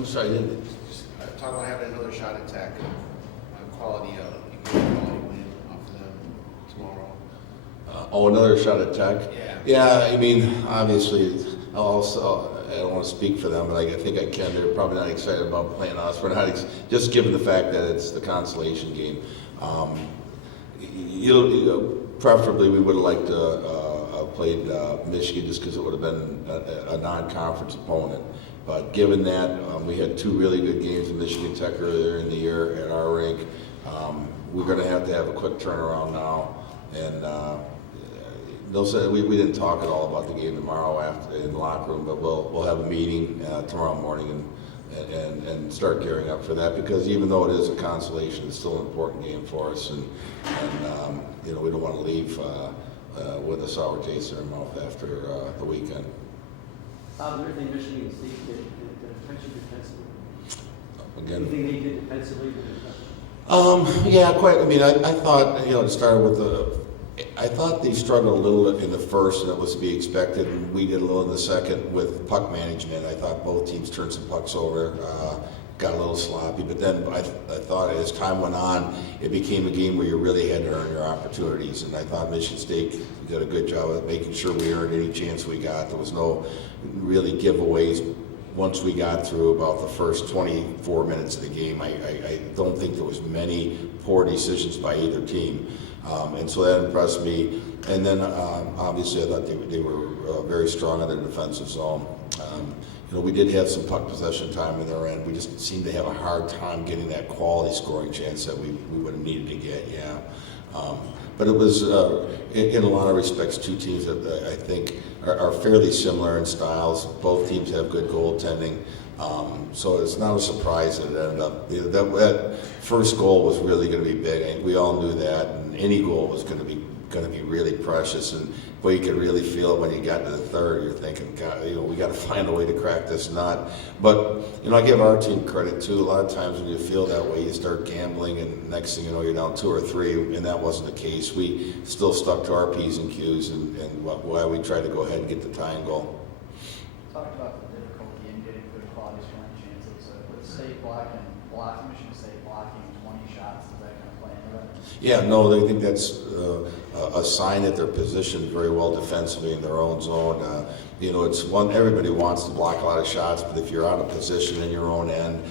I'm sorry, I didn't. Just talk about having another shot at Tech and quality win off of them tomorrow. Another shot at Tech? Yeah. Yeah, I mean, obviously, I don't want to speak for them, but I think I can. They're probably not excited about playing us. We're not, just given the fact that it's the consolation game. Preferably, we would have liked to played Michigan just because it would have been a non-conference opponent. But given that, we had two really good games in Michigan Tech earlier in the year at our rink. We're going to have a quick turnaround now. And they'll say we didn't talk at all about the game tomorrow after in the locker room, but we'll have a meeting tomorrow morning and start gearing up for that, because even though it is a consolation, it's still an important game for us, and we don't want to leave with a sour taste in our mouth after the weekend. Tom, everything Michigan State did defensively. Again, Anything they did defensively? Yeah, quite. I mean, I thought, to start with I thought they struggled a little bit in the first, and it was to be expected. And we did a little in the second with puck management. I thought both teams turned some pucks over, got a little sloppy. But then I thought as time went on, it became a game where you really had to earn your opportunities. And I thought Michigan State did a good job of making sure we earned any chance we got. There was no really giveaways. Once we got through about the first 24 minutes of the game, I don't think there was many poor decisions by either team. And so that impressed me. And then obviously I thought they were very strong in their defensive zone. We did have some puck possession time in their end. We just seemed to have a hard time getting that quality scoring chance that we would have needed to get, yeah. But it was, in a lot of respects, two teams that I think are fairly similar in styles. Both teams have good goaltending. So it's not a surprise that it ended up, that first goal was really going to be big. And we all knew that, and any goal was going to be really precious. And boy, you could really feel it when you got to the third. You're thinking, God, we got to find a way to crack this nut. But I give our team credit too. A lot of times when you feel that way, you start gambling, and next thing you know, you're down 2 or 3, and that wasn't the case. We still stuck to our P's and Q's, and why we tried to go ahead and get the tying goal. Talked about the difficulty in getting good quality scoring chances. With State blocking, Michigan State blocking 20 shots, is that going to play into that? Yeah, no, they think that's a sign that they're positioned very well defensively in their own zone. It's one, everybody wants to block a lot of shots, but if you're out of position in your own end,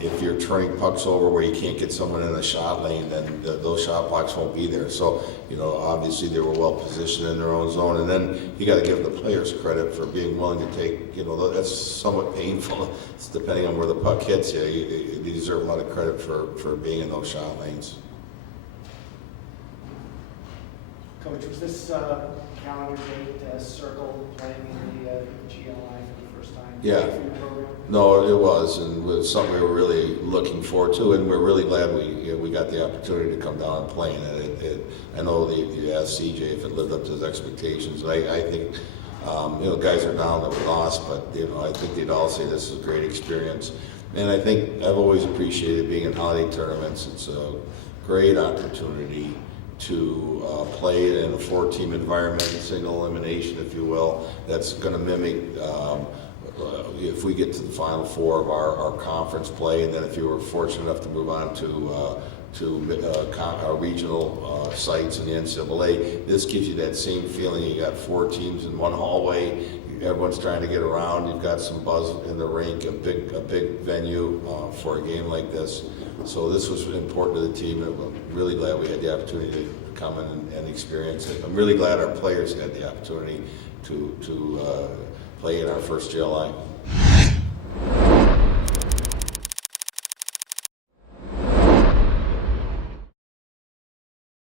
if you're turning pucks over where you can't get someone in a shot lane, then those shot blocks won't be there. So, obviously they were well positioned in their own zone, and then you got to give the players credit for being willing to take, that's somewhat painful. It's depending on where the puck hits you. You deserve a lot of credit for being in those shot lanes. Coach, was this calendar date circle playing in the GLI for the first time? Yeah. For your program? No, it was, and it was something we were really looking forward to, and we're really glad we got the opportunity to come down and play in it. I know you asked CJ if it lived up to his expectations. I think guys are down that we lost, but I think they'd all say this is a great experience. And I think I've always appreciated being in holiday tournaments. It's a great opportunity to play in a 4-team environment, single elimination, if you will, that's going to mimic if we get to the Final Four of our conference play, and then if you were fortunate enough to move on to our regional sites in the NCAA, this gives you that same feeling. You got 4 teams in one hallway. Everyone's trying to get around. You've got some buzz in the rink, a big venue for a game like this. So this was important to the team, and I'm really glad we had the opportunity to come in and experience it. I'm really glad our players had the opportunity to play in our first GLI.